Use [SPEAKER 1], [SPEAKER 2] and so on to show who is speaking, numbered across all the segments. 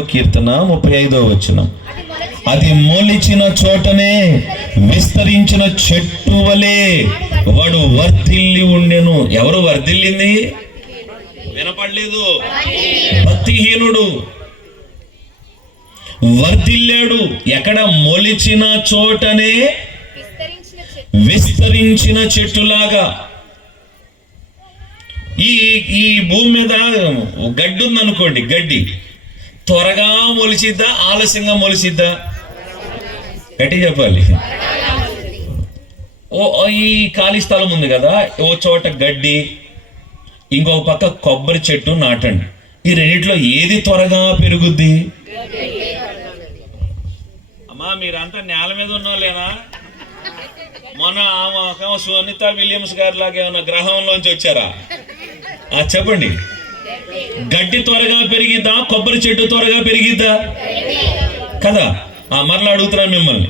[SPEAKER 1] కీర్తన ముప్పై ఐదో వచ్చిన అది మొలిచిన చోటనే విస్తరించిన చెట్టు వలె వాడు వర్ధిల్లి ఉండెను. ఎవరు వర్ధిల్లింది? వినపడలేదు. భక్తిహీనుడు. వర్ధిల్లాడు. ఎక్కడ? మొలిచిన చోటనే
[SPEAKER 2] విస్తరించిన చెట్టు
[SPEAKER 1] విస్తరించిన చెట్టులాగా. ఈ ఈ భూమి మీద గడ్డి ఉందనుకోండి గడ్డి. త్వరగా మొలిచిద్దా ఆలస్యంగా మొలిచిద్దా? గట్టి చెప్పాలి. ఓ ఓ ఈ ఖాళీ స్థలం ఉంది కదా ఓ చోట గడ్డి ఇంకో పక్క కొబ్బరి చెట్టు నాటండి. ఈ రెండిట్లో ఏది త్వరగా పెరుగుద్ది? అమ్మా మీరంతా నేల మీద ఉన్నోళ్ళేనా? మొన్న ఆమె సునీత విలియమ్స్ గారి లాగా ఏమన్నా గ్రహంలోంచి వచ్చారా? ఆ చెప్పండి. గడ్డి త్వరగా పెరిగిద్దా? కొబ్బరి చెట్టు త్వరగా పెరిగిద్దా? కదా? ఆ మరలా అడుగుతున్నాను మిమ్మల్ని.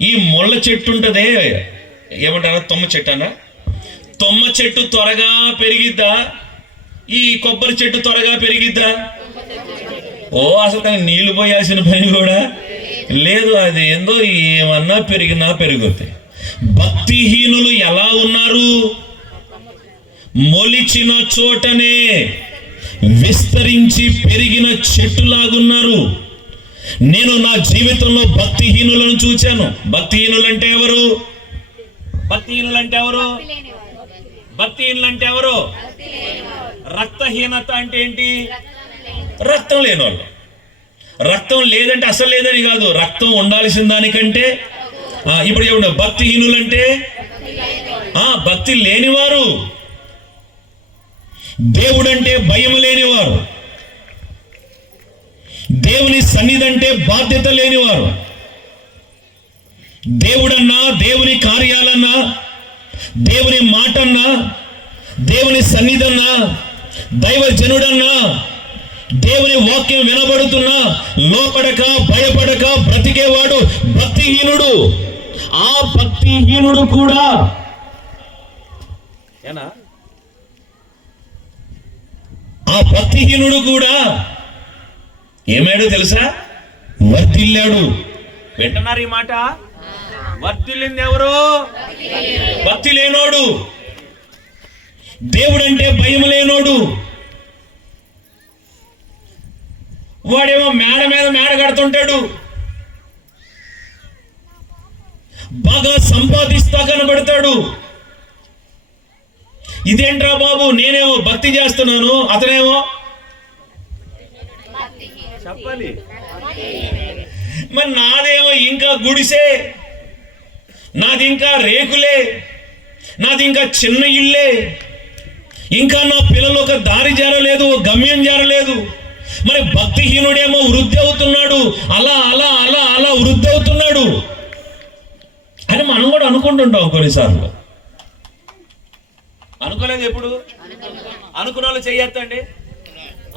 [SPEAKER 1] ఈ ముళ్ళ చెట్టు ఉంటదే ఏమంటారా? తొమ్మ చెట్టు అన్న తొమ్మ చెట్టు త్వరగా పెరిగిద్దా? ఈ కొబ్బరి చెట్టు త్వరగా పెరిగిద్దా? ఓ అసలు దానికి నీళ్ళు పోయాల్సిన పని కూడా లేదు. అది ఏందో ఏమన్నా పెరిగినా పెరుగుతాయి భక్తిహీనులు ఎలా ఉన్నారు? మొలిచిన చోటనే విస్తరించి పెరిగిన చెట్టులాగున్నారు. నేను నా జీవితంలో భక్తిహీనులను చూచాను. భక్తిహీనులు అంటే ఎవరు? భక్తిహీనులు అంటే ఎవరు? భక్తిహీనులు అంటే ఎవరు? రక్తహీనత అంటే ఏంటి? రక్తం లేని వాళ్ళు రక్తం లేదంటే అసలు లేదని కాదు. రక్తం ఉండాల్సిన దానికంటే ఇప్పుడు ఏమన్నా భక్తిహీనులు అంటే భక్తి లేనివారు. దేవుడంటే భయం లేనివారు. దేవుని సన్నిధంటే బాధ్యత లేనివారు. దేవుడన్నా దేవుని కార్యాలన్నా దేవుని మాటన్నా దేవుని సన్నిధన్నా దైవ జనుడన్నా దేవుని వాక్యం వినబడుతున్నా లోపడక భయపడక బ్రతికేవాడు భక్తిహీనుడు. ఆ భక్తిహీనుడు కూడా ఏనా? ఆ భక్తిహీనుడు కూడా ఏమాడు తెలుసా? వర్తిల్లాడు వింటున్నారు ఈ మాట? వర్తిల్లింది ఎవరు? భక్తి లేనోడు దేవుడంటే భయం లేనోడు. వాడేమో మేడ మీద మేడ కడుతుంటాడు. బాగా సంపాదిస్తా కనబడతాడు. ఇదేంట్రా బాబు? నేనేమో భక్తి చేస్తున్నాను. అతనేమో చెప్పాలి. మరి నాదేమో ఇంకా గుడిసే. నాది ఇంకా రేకులే. నాది ఇంకా చిన్న ఇల్లే. ఇంకా నా పిల్లలు ఒక దారి చేరలేదు ఒక గమ్యం చేరలేదు మరి భక్తిహీనుడేమో వృద్ధి అవుతున్నాడు. అలా అలా అలా అలా వృద్ధి అవుతున్నాడు. అని మనం కూడా అనుకుంటుంటాం కొన్నిసార్లు అనుకోలేదు ఎప్పుడు? అనుకున్న వాళ్ళు చెయ్యొద్దండి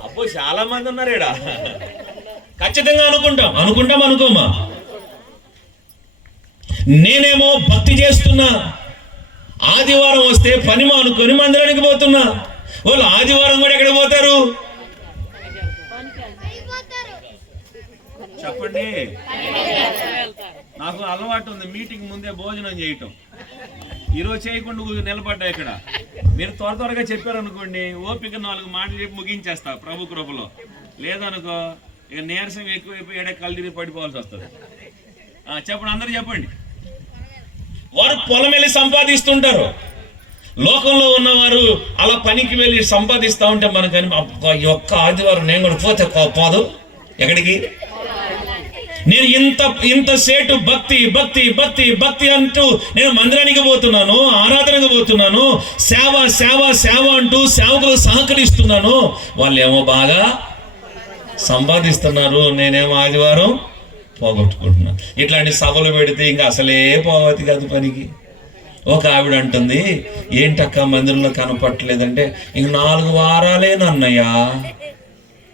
[SPEAKER 1] అబ్బో చాలా మంది ఉన్నారు ఖచ్చితంగా అనుకుంటాం. అనుకుంటాం అనుకోమా? నేనేమో భక్తి చేస్తున్నా. ఆదివారం వస్తే పని మానుకొని మందిరానికి పోతున్నా. వాళ్ళు ఆదివారం కూడా ఎక్కడ పోతారు? చెప్పండి. నాకు అలవాటు ఉంది. మీటింగ్ ముందే భోజనం చేయటం. ఈరోజు చేయకుండా నిలబడ్డా ఇక్కడ. మీరు త్వర త్వరగా చెప్పారనుకోండి ఓపిక నాలుగు మాటలు చెప్పి ముగించేస్తా ప్రభు కృపలో. లేదనుకో ఇక నీరసం ఎక్కువైపోయి ఎడ కళ్ళు పడిపోవాల్సి వస్తుంది. ఆ, చెప్పండి అందరు చెప్పండి. వారు పొలం వెళ్ళి సంపాదిస్తుంటారు. లోకంలో ఉన్నవారు అలా పనికి వెళ్ళి సంపాదిస్తూ ఉంటే మనకని ఒక్క ఆదివారం నేను కూడా పోతే పోదు ఎక్కడికి? నేను ఇంత ఇంత సేటు భక్తి భక్తి భక్తి భక్తి అంటూ నేను మందిరానికి పోతున్నాను ఆరాధనకు పోతున్నాను సేవ సేవ సేవ అంటూ సేవకులు సహకరిస్తున్నాను. వాళ్ళు ఏమో బాగా సంపాదిస్తున్నారు. నేనేమో ఆదివారం పోగొట్టుకుంటున్నాను. ఇట్లాంటి సభలు పెడితే ఇంకా అసలే పోవతి కాదు పనికి. ఒక ఆవిడ అంటుంది ఏంటక్క మందిరంలో కనపట్టలేదంటే ఇంక నాలుగు వారాలేనన్నయ్యా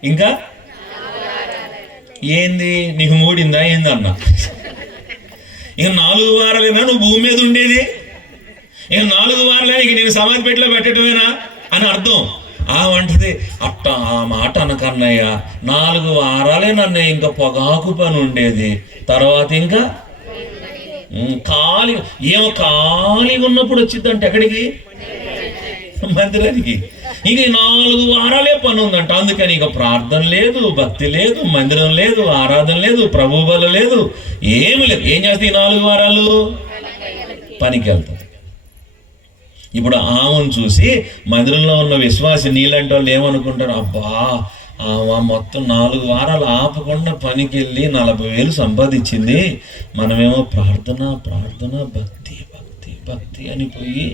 [SPEAKER 1] ఇంకా ఏంది? నీకు మూడిందా ఏంది అన్న? ఇక నాలుగు వారాలేనా? నువ్వు భూమి మీద ఉండేది? ఇక నాలుగు వారాలే ఇక నేను సమాధి పెట్టిలో పెట్టడమేనా అని అర్థం. ఆ వంటది. అట్ట ఆ మాట అనకన్నయ్య నాలుగు వారాలే నన్ను ఇంకా పొగాకు పని ఉండేది. తర్వాత ఇంకా? ఖాళీ ఏమో ఖాళీగా ఉన్నప్పుడు వచ్చిందంటే ఎక్కడికి? మందిరానికి. ఇది నాలుగు వారాలే పని ఉందంట అందుకని ఇక ప్రార్థన లేదు భక్తి లేదు మందిరం లేదు ఆరాధన లేదు ప్రభు బల లేదు ఏమి లేదు. ఏం చేస్తే ఈ నాలుగు వారాలు? పనికి వెళ్తుంది ఇప్పుడు ఆమెను చూసి మందిరంలో ఉన్న విశ్వాసి నీళ్ళంటే వాళ్ళు ఏమనుకుంటారు? అబ్బా ఆమె మొత్తం నాలుగు వారాలు ఆపకుండా పనికి వెళ్ళి నలభై వేలు సంపాదించింది. మనమేమో ప్రార్థన ప్రార్థన భక్తి భక్తి భక్తి అని పోయి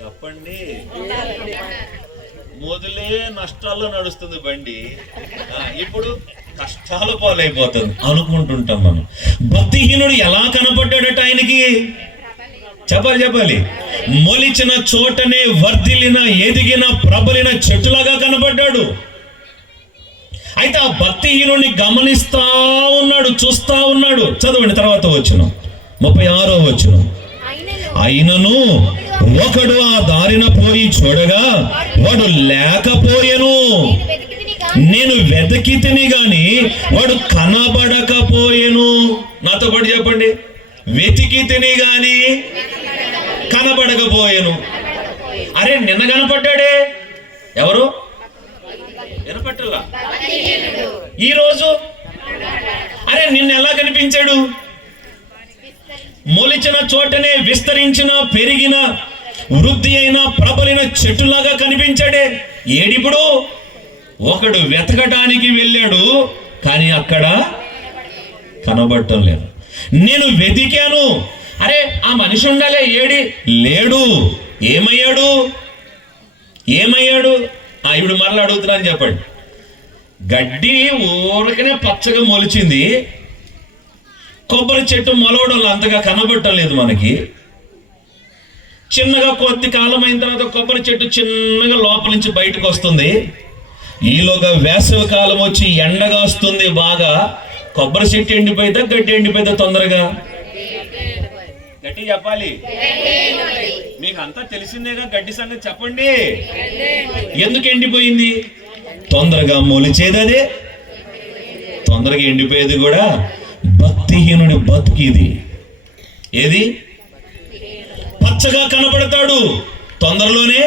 [SPEAKER 1] చెప్పండి. మొదలే నష్టాల్లో నడుస్తుంది బండి. ఇప్పుడు కష్టాల పాలైపోతుంది అనుకుంటుంటాం మనం. భక్తిహీనుడు ఎలా కనపడ్డాడట ఆయనకి? చెప్పాలి చెప్పాలి. మొలిచిన చోటనే వర్ధిల్లిన ఎదిగిన ప్రబలిన చెట్టులాగా కనపడ్డాడు. అయితే ఆ భక్తిహీనుడిని గమనిస్తా ఉన్నాడు చూస్తా ఉన్నాడు. చదవండి తర్వాత వచ్చిన ముప్పై ఆరో వచ్చిన అయినను ఒకడు ఆ దారిన పోయి చూడగా వాడు లేకపోయెను.
[SPEAKER 2] నేను గాని
[SPEAKER 1] నేను వెతికితిని గాని వాడు కనబడకపోయెను. నాతో పాటు చెప్పండి. వెతికితిని గాని కనబడకపోయాను. అరే నిన్న కనపడ్డాడే? ఎవరు? వినపట్టలా? ఈరోజు? అరే నిన్న ఎలా కనిపించాడు? మొలిచిన చోటనే విస్తరించిన పెరిగిన వృద్ధి అయిన ప్రబలిన చెట్టులాగా కనిపించాడే. ఏడిప్పుడు ఒకడు వెతకటానికి వెళ్ళాడు కానీ అక్కడ కనబడటం లేదు. నేను వెతికాను. అరే ఆ మనిషి ఉండాలే ఏడి? లేడు. ఏమయ్యాడు? ఏమయ్యాడు? ఆవిడ ఇప్పుడు మరలా అడుగుతున్నాను చెప్పండి. గడ్డి ఊరికనే పచ్చగా మొలిచింది. కొబ్బరి చెట్టు మొలవడం అంతగా కనబడటం లేదు మనకి. చిన్నగా కొద్ది కాలం అయిన తర్వాత కొబ్బరి చెట్టు చిన్నగా లోపల నుంచి బయటకు వస్తుంది. ఈలోగా వేసవి కాలం వచ్చి ఎండగా వస్తుంది బాగా. కొబ్బరి చెట్టు ఎండిపోయితే గడ్డి ఎండిపోయితే తొందరగా? గట్టి చెప్పాలి? మీకు అంతా తెలిసిందేగా గడ్డి సంగతి చెప్పండి. ఎందుకు ఎండిపోయింది? తొందరగా మొలిచేది అదే. తొందరగా ఎండిపోయేది కూడా భక్తిహీనుడి బతికిది? ఏది? పచ్చగా కనబడతాడు తొందరలోనే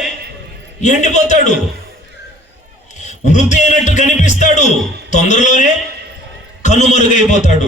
[SPEAKER 1] ఎండిపోతాడు. వృద్ధి అయినట్టు కనిపిస్తాడు తొందరలోనే కనుమరుగైపోతాడు.